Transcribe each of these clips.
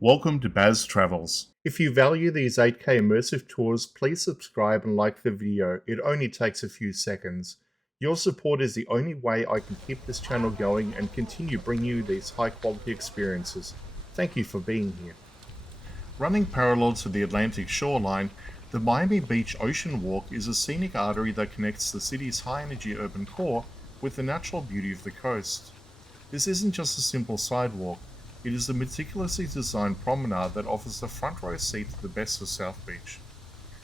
Welcome to Baz Travels. If you value these 8K immersive tours, please subscribe and like the video. It only takes a few seconds. Your support is the only way I can keep this channel going and continue bringing you these high quality experiences. Thank you for being here. Running parallel to the Atlantic shoreline, the Miami Beach Ocean Walk is a scenic artery that connects the city's high energy urban core with the natural beauty of the coast. This isn't just a simple sidewalk. It is a meticulously designed promenade that offers the front row seat to the best of South Beach.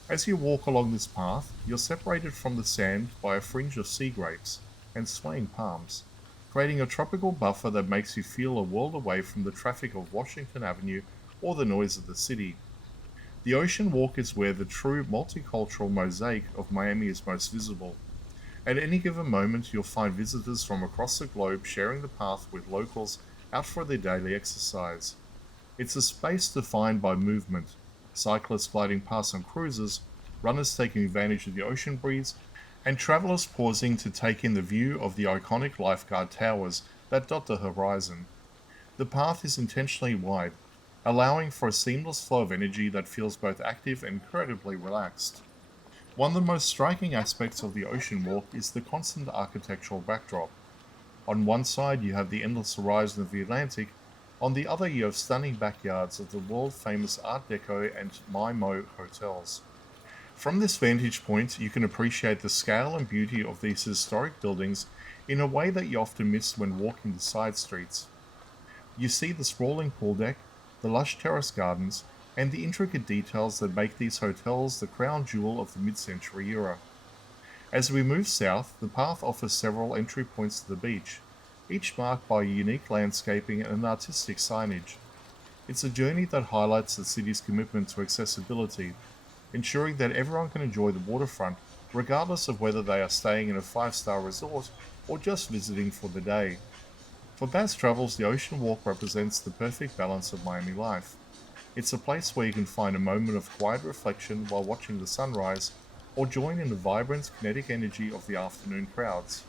As you walk along this path, you're separated from the sand by a fringe of sea grapes and swaying palms, creating a tropical buffer that makes you feel a world away from the traffic of Washington Avenue or the noise of the city. The Ocean Walk is where the true multicultural mosaic of Miami is most visible. At any given moment, you'll find visitors from across the globe sharing the path with locals out for their daily exercise. It's a space defined by movement, cyclists gliding past on cruises, runners taking advantage of the ocean breeze, and travelers pausing to take in the view of the iconic lifeguard towers that dot the horizon. The path is intentionally wide, allowing for a seamless flow of energy that feels both active and incredibly relaxed. One of the most striking aspects of the Ocean Walk is the constant architectural backdrop. On one side you have the endless horizon of the Atlantic, on the other you have stunning backyards of the world-famous Art Deco and MyMo hotels. From this vantage point, you can appreciate the scale and beauty of these historic buildings in a way that you often miss when walking the side streets. You see the sprawling pool deck, the lush terrace gardens, and the intricate details that make these hotels the crown jewel of the mid-century era. As we move south, the path offers several entry points to the beach, each marked by unique landscaping and artistic signage. It's a journey that highlights the city's commitment to accessibility, ensuring that everyone can enjoy the waterfront regardless of whether they are staying in a 5-star resort or just visiting for the day. For Baz Travels, the Ocean Walk represents the perfect balance of Miami life. It's a place where you can find a moment of quiet reflection while watching the sunrise, or join in the vibrant, kinetic energy of the afternoon crowds.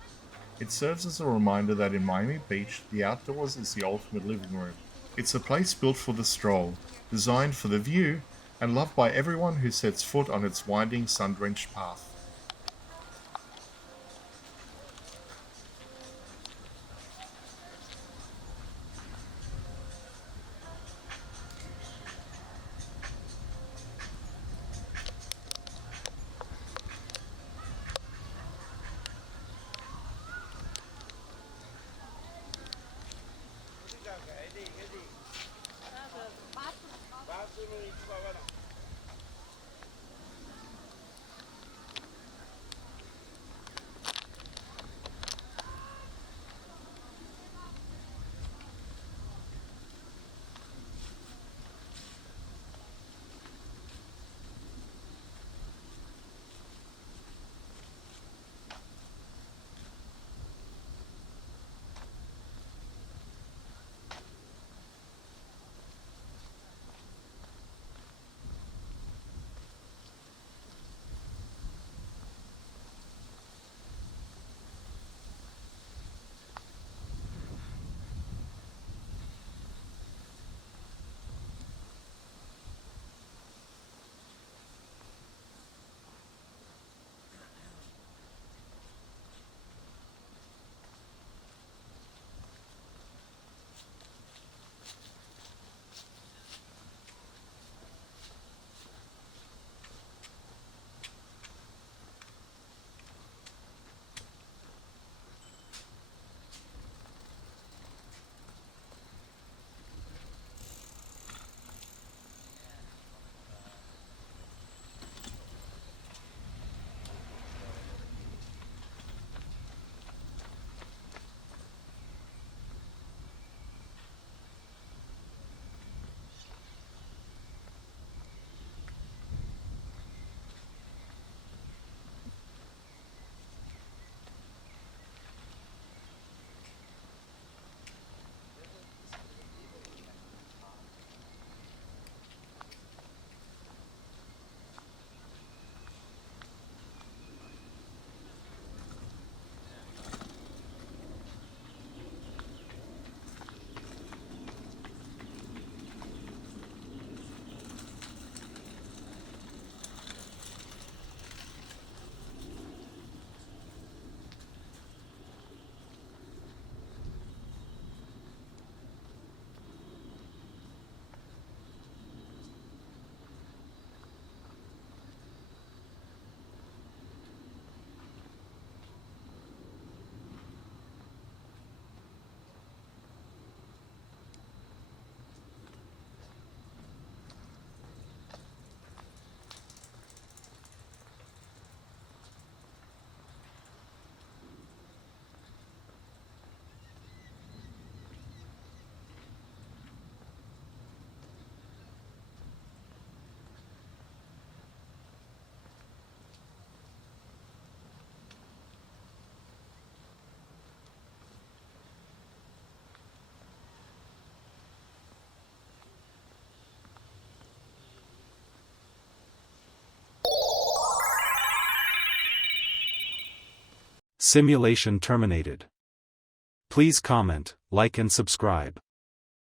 It serves as a reminder that in Miami Beach, the outdoors is the ultimate living room. It's a place built for the stroll, designed for the view, and loved by everyone who sets foot on its winding, sun-drenched path. Simulation terminated. Please comment, like and subscribe.